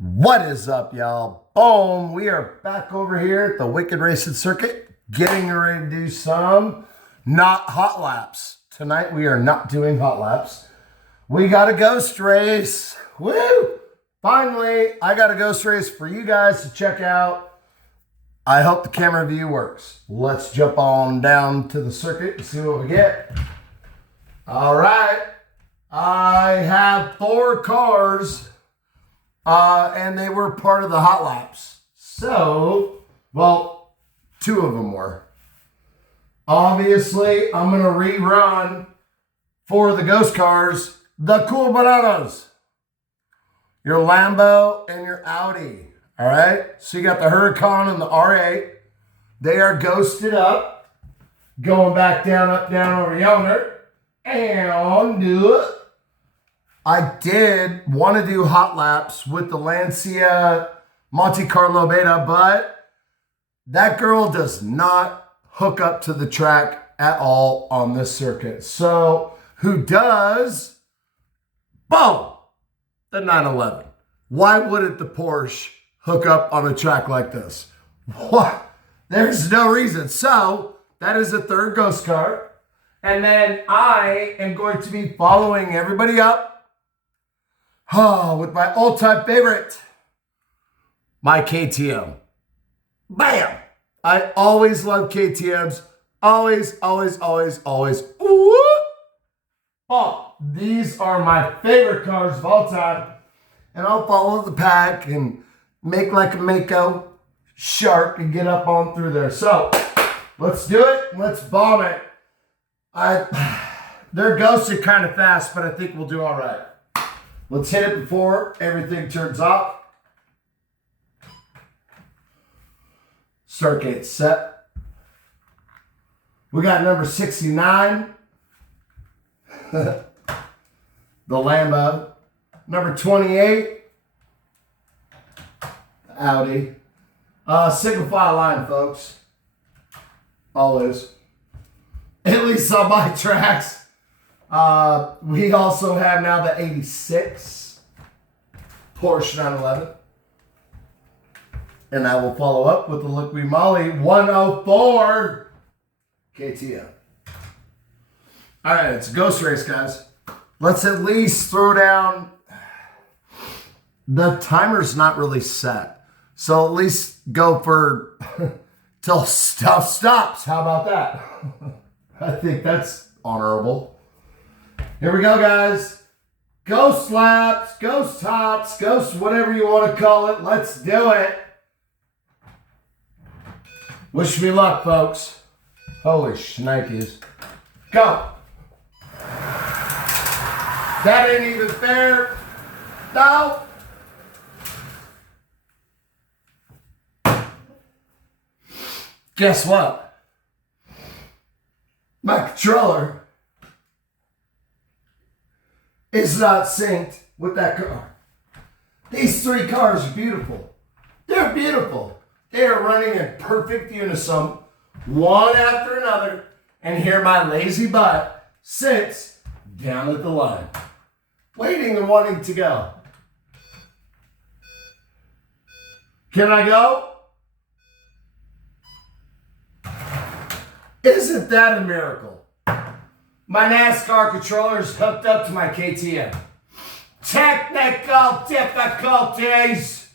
What is up, y'all? Boom! We are back over here at the Wicked Racing Circuit, getting ready to do some not hot laps. Tonight we are not doing hot laps. We got a ghost race. Woo! Finally, I got a ghost race for you guys to check out. I hope the camera view works. Let's jump on down to the circuit and see what we get. All right. I have 4 cars. And they were part of the hot laps. So, well, 2 of them were. Obviously, I'm going to rerun for the ghost cars, the cool bananas. Your Lambo and your Audi. All right? So you got the Huracan and the R8. They are ghosted up. Going back down, up, down over yonder. And do it. I did want to do hot laps with the Lancia Monte Carlo Beta, but that girl does not hook up to the track at all on this circuit. So who does? Boom! The 911. Why wouldn't the Porsche hook up on a track like this? What? There's no reason. So that is a 3rd ghost car. And then I am going to be following everybody up. Oh, with my all-time favorite, my KTM. Bam! I always love KTMs. Always, always, always, always. Ooh! Oh, these are my favorite cars of all time. And I'll follow the pack and make like a Mako shark and get up on through there. So, let's do it. Let's bomb it. Their ghosts are kind of fast, but I think we'll do all right. Let's hit it before everything turns off. Circuit set. We got number 69. The Lambo. Number 28. The Audi. Single file line, folks. Always. At least on my tracks. We also have now the 86 Porsche 911. And I will follow up with the Look Me Molly 104 KTM. All right, it's a ghost race, guys. Let's at least throw down. The timer's not really set. So at least go for till stuff stops. How about that? I think that's honorable. Here we go, guys. Ghost laps, ghost hops, ghost whatever you want to call it. Let's do it. Wish me luck, folks. Holy shnikes. Go. That ain't even fair. No. Guess what? My controller is not synced with that car. These 3 cars are beautiful. They're beautiful. They are running in perfect unison, one after another, and here my lazy butt sits down at the line, waiting and wanting to go. Can I go? Isn't that a miracle? My NASCAR controller is hooked up to my KTM. Technical difficulties.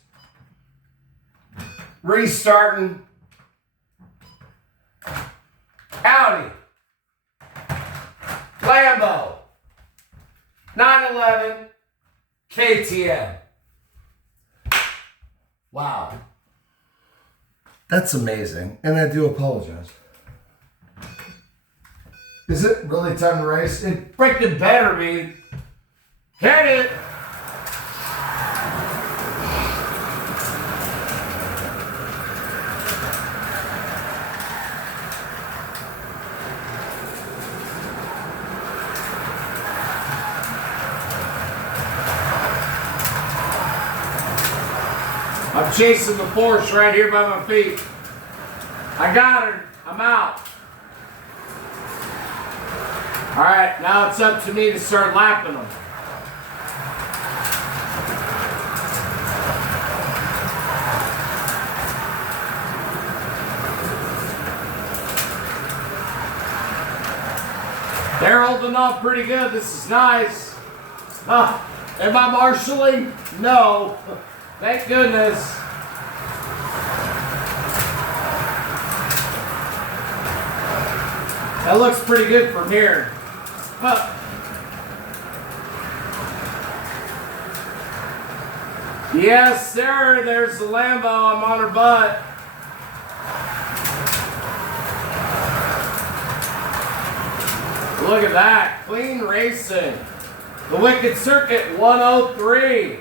Restarting. Audi. Lambo. 911. KTM. Wow. That's amazing. And I do apologize. Is it really time to race? It freaking better be. Hit it! I'm chasing the Porsche right here by my feet. I got her. I'm out. All right, now it's up to me to start lapping them. They're holding off pretty good. This is nice. Am I marshalling? No. Thank goodness. That looks pretty good from here. Yes, sir. There's the Lambo. I'm on her butt. Look at that. Clean racing. The Wicked Circuit 103.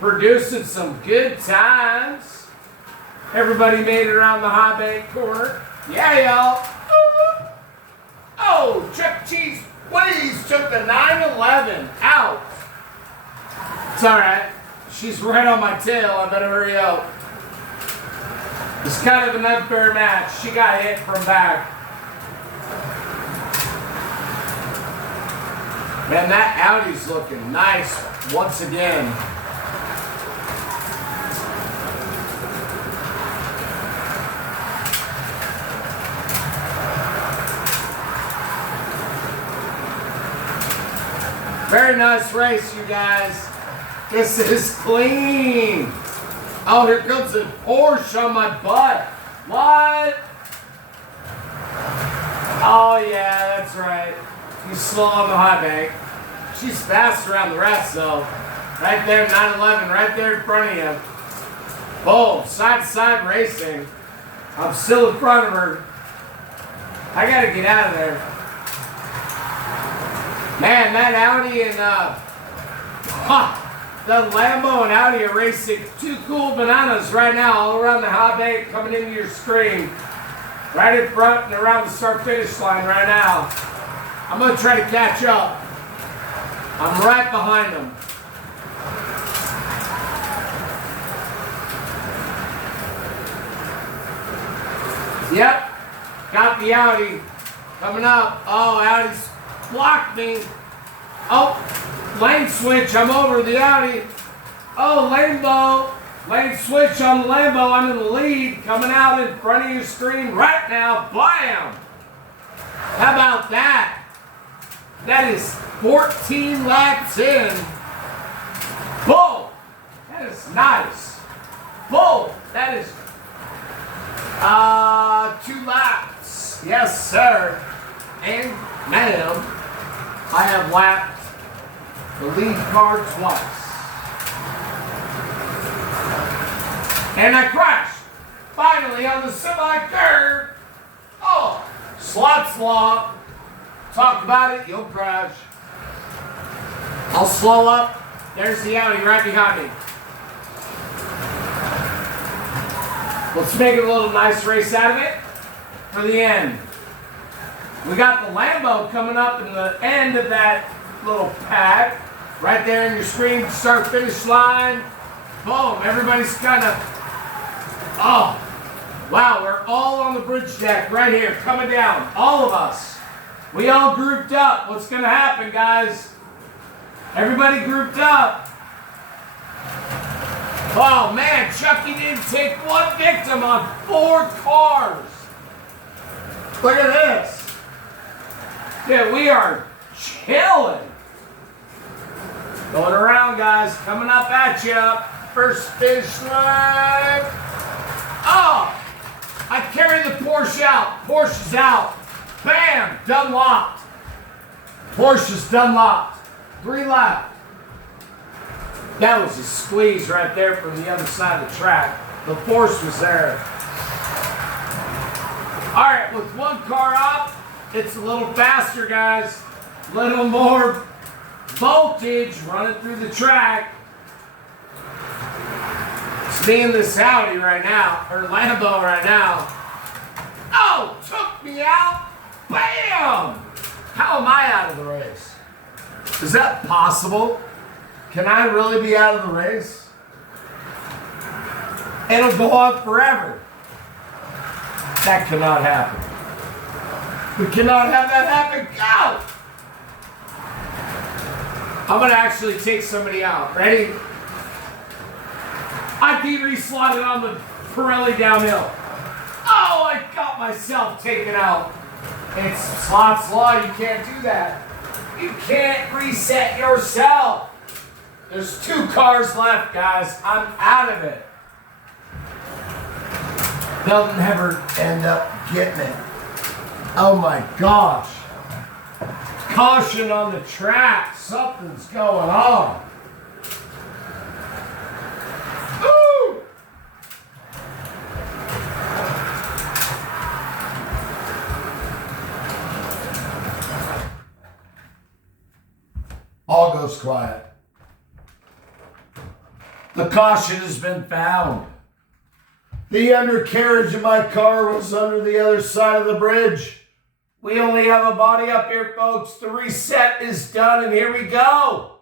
Producing some good times. Everybody made it around the high bank corner. Yeah, y'all. Oh, Chuck Cheese, please took the 911 out. It's all right. She's right on my tail. I better hurry up. It's kind of an unfair match. She got hit from back. Man, that Audi's looking nice once again. Very nice race, you guys. This is clean. Oh, here comes a Porsche on my butt. What? Oh, yeah, that's right. He's slow on the high bank. She's fast around the rest, though. Right there, 911, right there in front of you. Boom, side-to-side racing. I'm still in front of her. I got to get out of there. Man, that Audi and the Lambo and Audi are racing two cool bananas right now all around the high bank coming into your screen. Right in front and around the start-finish line right now. I'm going to try to catch up. I'm right behind them. Yep, got the Audi coming up. Oh, Audi's blocked me. Oh, lane switch. I'm over the Audi. Oh, lane switch on the Lambo. I'm in the lead. Coming out in front of your screen right now. Bam! How about that? That is 14 laps in. Boom! That is nice. Boom! That is 2 laps. Yes, sir. And ma'am. I have lapped the lead car twice. And I crashed, finally, on the semi-curve. Oh, slot law. Talk about it, you'll crash. I'll slow up. There's the Audi right behind me. Let's make it a little nice race out of it for the end. We got the Lambo coming up in the end of that little pack. Right there in your screen, start finish line. Boom, everybody's kind of, oh, wow, we're all on the bridge deck right here, coming down, all of us. We all grouped up. What's going to happen, guys? Everybody grouped up. Oh, man, Chucky didn't take one victim on 4 cars. Look at this. Yeah, we are chilling. Going around, guys. Coming up at you. First finish line. Oh! I carry the Porsche out. Porsche's out. Bam! Done locked. Porsche's done locked. 3 laps. That was a squeeze right there from the other side of the track. The force was there. All right, with 1 car up, it's a little faster, guys. A little more voltage running through the track. It's me and this Audi right now, or Lambo right now. Oh, took me out. Bam! How am I out of the race? Is that possible? Can I really be out of the race? It'll go on forever. That cannot happen. We cannot have that happen. Go! I'm going to actually take somebody out. Ready? I de-reslotted on the Pirelli downhill. Oh, I got myself taken out. It's Slot's Law. You can't do that. You can't reset yourself. There's 2 cars left, guys. I'm out of it. They'll never end up getting it. Oh my gosh. Caution on the track. Something's going on. Woo! All goes quiet. The caution has been found. The undercarriage of my car was under the other side of the bridge. We only have a body up here, folks. The reset is done, and here we go.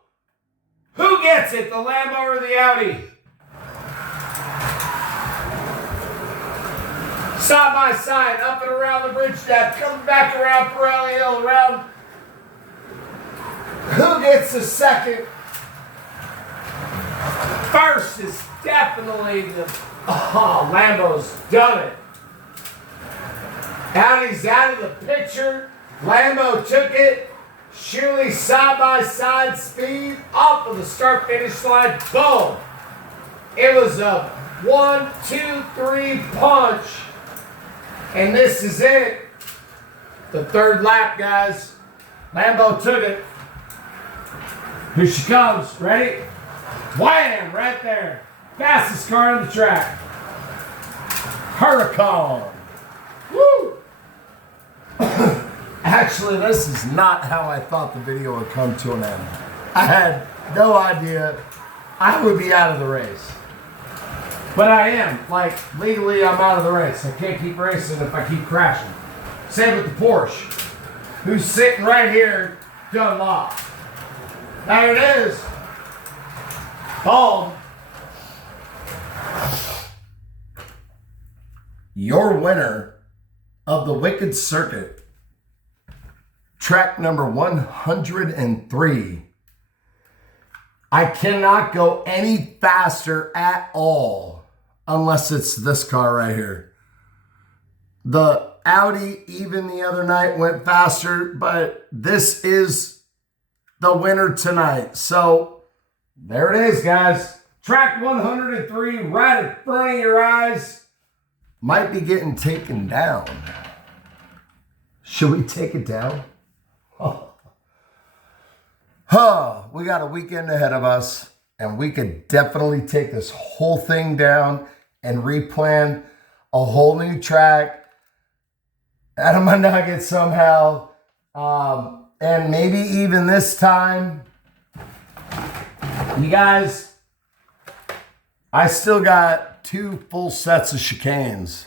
Who gets it, the Lambo or the Audi? Side by side, up and around the bridge deck, coming back around Pirelli Hill, around. Who gets the second? First is definitely the Lambo's done it. Audi's out of the picture. Lambo took it. Surely side by side speed off of the start finish line. Boom. It was a 1, 2, 3 punch. And this is it. The 3rd lap, guys. Lambo took it. Here she comes. Ready? Wham! Right there. Fastest car on the track. Huracan. Woo! Actually, this is not how I thought the video would come to an end. I had no idea I would be out of the race. But I am. Like, legally, I'm out of the race. I can't keep racing if I keep crashing. Same with the Porsche, who's sitting right here, done locked. There it is. Boom. Your winner of the Wicked Circuit, track number 103. I cannot go any faster at all unless it's this car right here. The Audi, even the other night, went faster, but this is the winner tonight. So there it is, guys. Track 103 right in front of your eyes. Might be getting taken down. Should we take it down? We got a weekend ahead of us, and we could definitely take this whole thing down and replan a whole new track out of my nugget somehow. And maybe even this time, you guys, I still got 2 full sets of chicanes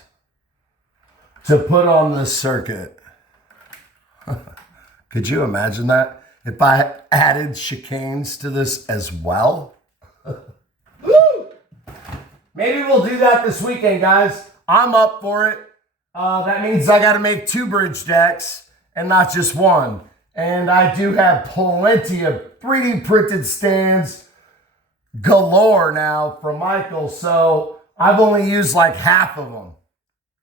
to put on this circuit. Could you imagine that? If I added chicanes to this as well? Woo! Maybe we'll do that this weekend, guys. I'm up for it. That means I got to make 2 bridge decks and not just 1. And I do have plenty of 3D printed stands galore now from Michael. So I've only used like half of them.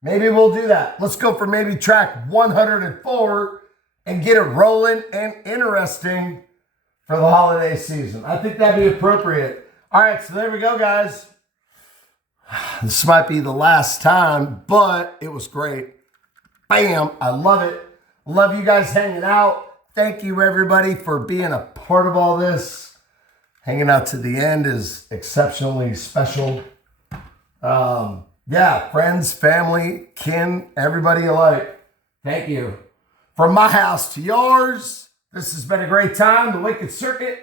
Maybe we'll do that. Let's go for maybe track 104 and get it rolling and interesting for the holiday season. I think that'd be appropriate. All right, so there we go, guys. This might be the last time, but it was great. Bam, I love it. Love you guys hanging out. Thank you, everybody, for being a part of all this. Hanging out to the end is exceptionally special. Yeah, friends, family, kin, everybody alike. Thank you. From my house to yours, this has been a great time. The Wicked Circuit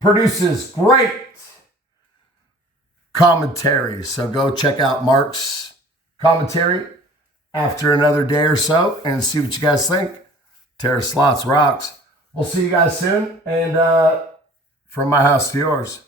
produces great commentary. So go check out Mark's commentary after another day or so and see what you guys think. Terra Slots rocks. We'll see you guys soon. And from my house to yours.